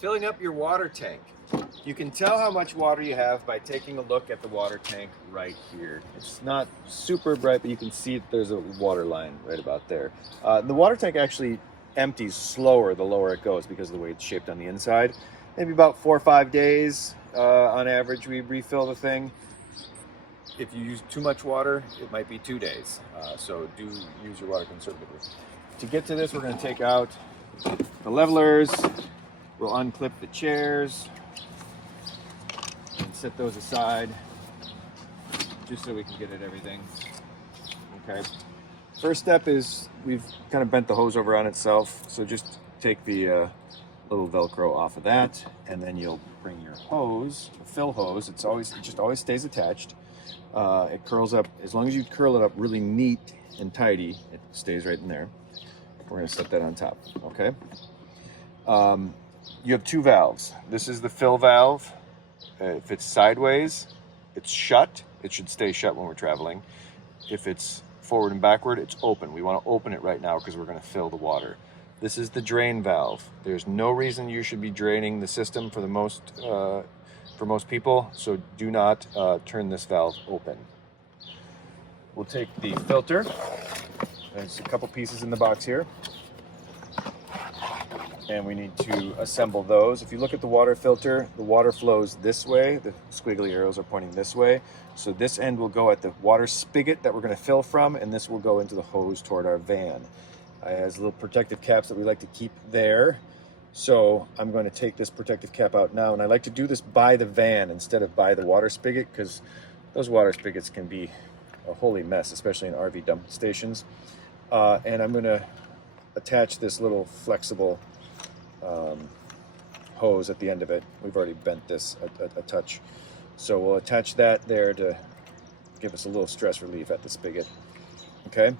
Filling up your water tank. You can tell how much water you have by taking a look at the water tank right here. It's not super bright, but you can see that there's a water line right about there. The water tank actually empties slower the lower it goes because of the way it's shaped on the inside. Maybe about 4 or 5 days on average we refill the thing. If you use too much water, it might be 2 days. So do use your water conservatively. To get to this, we're going to take out the levelers. We'll unclip the chairs and set those aside just so we can get at everything. Okay. First step is we've kind of bent the hose over on itself. So just take the little Velcro off of that, and then you'll bring your hose, the fill hose. It just always stays attached. It curls up, as long as you curl it up really neat and tidy, it stays right in there. We're going to set that on top. Okay. You have 2 valves. This is the fill valve. If it's sideways, it's shut. It should stay shut when we're traveling. If it's forward and backward, it's open. We want to open it right now because we're going to fill the water. This is the drain valve. There's no reason you should be draining the system for most people, so do not turn this valve open. We'll take the filter. There's a couple pieces in the box here, and we need to assemble those. If you look at the water filter, the water flows this way. The squiggly arrows are pointing this way. So this end will go at the water spigot that we're going to fill from, and this will go into the hose toward our van. It has little protective caps that we like to keep there. So I'm going to take this protective cap out now, and I like to do this by the van instead of by the water spigot, because those water spigots can be a holy mess, especially in RV dump stations. And I'm going to attach this little flexible hose at the end of it. We've already bent this a touch. So we'll attach that there to give us a little stress relief at the spigot. Okay?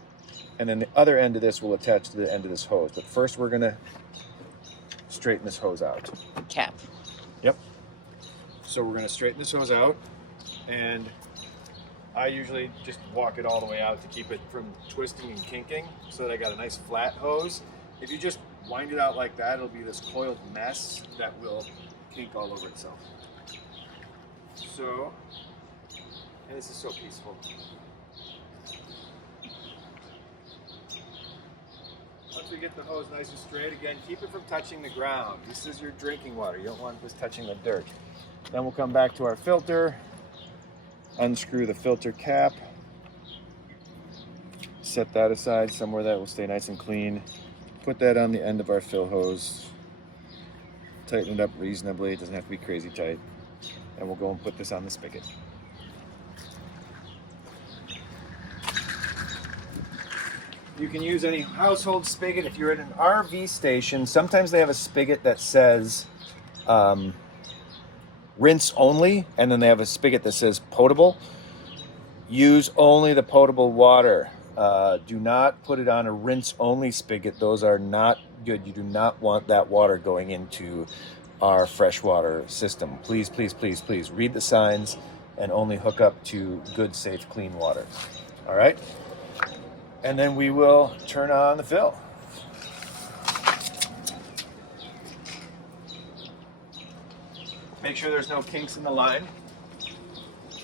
And then the other end of this will attach to the end of this hose. But first we're going to straighten this hose out. Cap. Yep. So we're going to straighten this hose out, and I usually just walk it all the way out to keep it from twisting and kinking so that I got a nice flat hose. If you just wind it out like that, it'll be this coiled mess that will kink all over itself. So, and this is so peaceful. Once we get the hose nice and straight, again, keep it from touching the ground. This is your drinking water. You don't want this touching the dirt. Then we'll come back to our filter, unscrew the filter cap, set that aside somewhere that will stay nice and clean. Put that on the end of our fill hose, tighten it up reasonably. It doesn't have to be crazy tight. And we'll go and put this on the spigot. You can use any household spigot. If you're at an RV station, sometimes they have a spigot that says rinse only, and then they have a spigot that says potable. Use only the potable water. Do not put it on a rinse only spigot. Those are not good. You do not want that water going into our freshwater system. Please, please, please, please read the signs and only hook up to good, safe, clean water. All right? And then we will turn on the fill. Make sure there's no kinks in the line,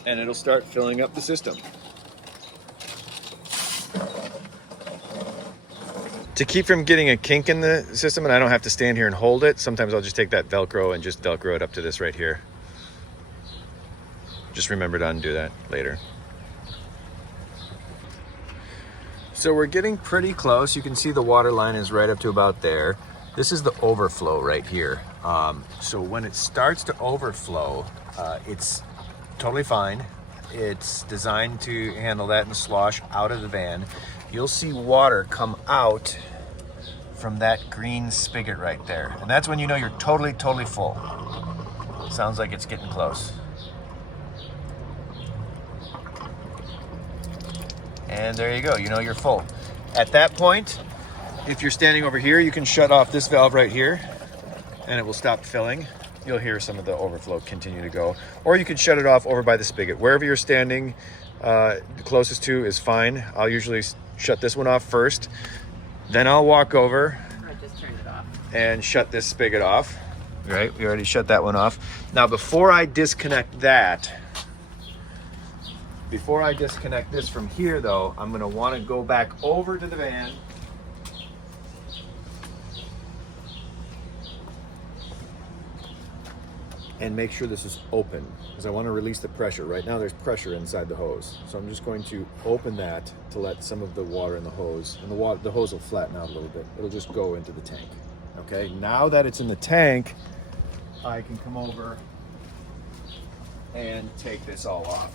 and it'll start filling up the system. To keep from getting a kink in the system and I don't have to stand here and hold it, sometimes I'll just take that Velcro and just Velcro it up to this right here. Just remember to undo that later. So we're getting pretty close. You can see the water line is right up to about there. This is the overflow right here. So when it starts to overflow, it's totally fine. It's designed to handle that and slosh out of the van. You'll see water come out from that green spigot right there. And that's when you know you're totally, totally full. Sounds like it's getting close. And there you go, you know you're full. At that point, if you're standing over here, you can shut off this valve right here and it will stop filling. You'll hear some of the overflow continue to go. Or you can shut it off over by the spigot. Wherever you're standing closest to is fine. I'll usually shut this one off first. Then I'll walk over I just turned it off and shut this spigot off. right? We already shut that one off. Now, before I disconnect that, before I disconnect this from here though, I'm gonna wanna go back over to the van and make sure this is open, because I want to release the pressure. Right now there's pressure inside the hose. So I'm just going to open that to let some of the water in the hose, and the hose will flatten out a little bit. It'll just go into the tank. Okay, now that it's in the tank, I can come over and take this all off.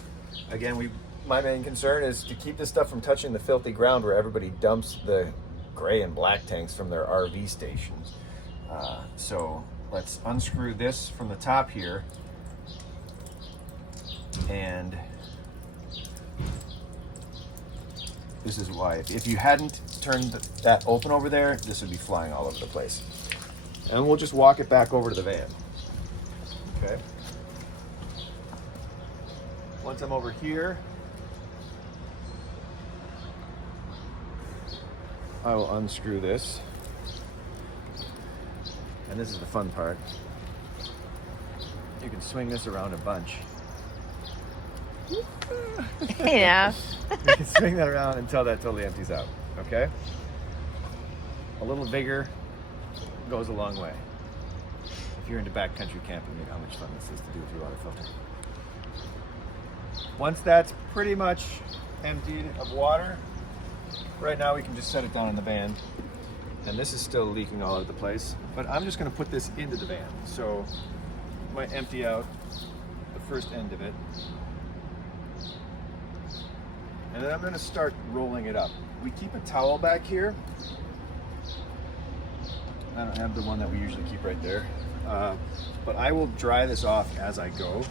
Again, my main concern is to keep this stuff from touching the filthy ground where everybody dumps the gray and black tanks from their RV stations. So let's unscrew this from the top here, and this is why. If you hadn't turned that open over there, this would be flying all over the place. And we'll just walk it back over to the van. Okay. Once I'm over here, I will unscrew this. And this is the fun part. You can swing this around a bunch. Yeah. You can swing that around until that totally empties out, okay? A little vigor goes a long way. If you're into backcountry camping, you know how much fun this is to do with your water filter. Once that's pretty much emptied of water, right now we can just set it down in the van. And this is still leaking all over the place, but I'm just gonna put this into the van. So I might empty out the first end of it. And then I'm gonna start rolling it up. We keep a towel back here. I don't have the one that we usually keep right there. But I will dry this off as I go,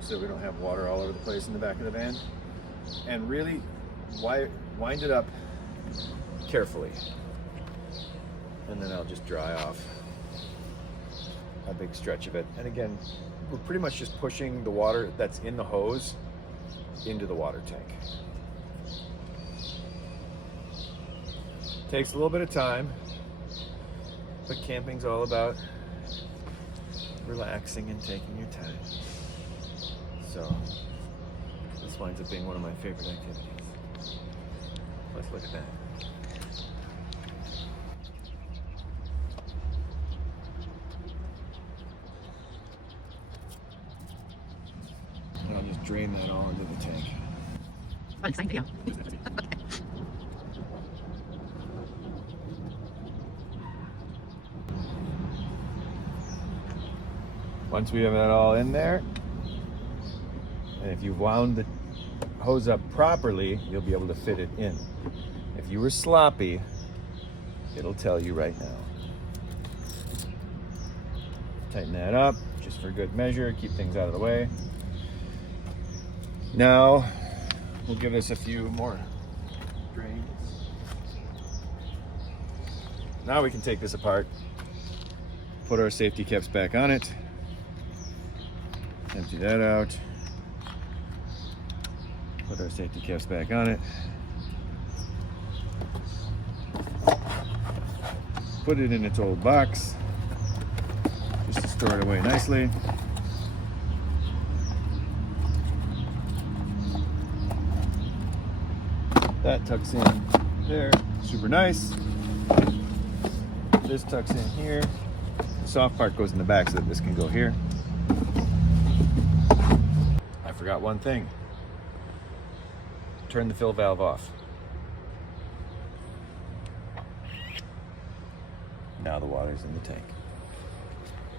so we don't have water all over the place in the back of the van. And really wind it up carefully, and then I'll just dry off a big stretch of it. And again, we're pretty much just pushing the water that's in the hose into the water tank. Takes a little bit of time, but camping's all about relaxing and taking your time. So this winds up being one of my favorite activities. Let's look at that. And I'll just drain that all into the tank. Fun, exciting video. Once we have that all in there, and if you wound the hose up properly, you'll be able to fit it in. If you were sloppy, it'll tell you right now. Tighten that up just for good measure, keep things out of the way. Now we'll give this a few more drains. Now we can take this apart, put our safety caps back on it, empty that out, put our safety caps back on it, put it in its old box just to store it away nicely. That tucks in there, super nice. This tucks in here. The soft part goes in the back so that this can go here. I forgot one thing. Turn the fill valve off. Now the water's in the tank.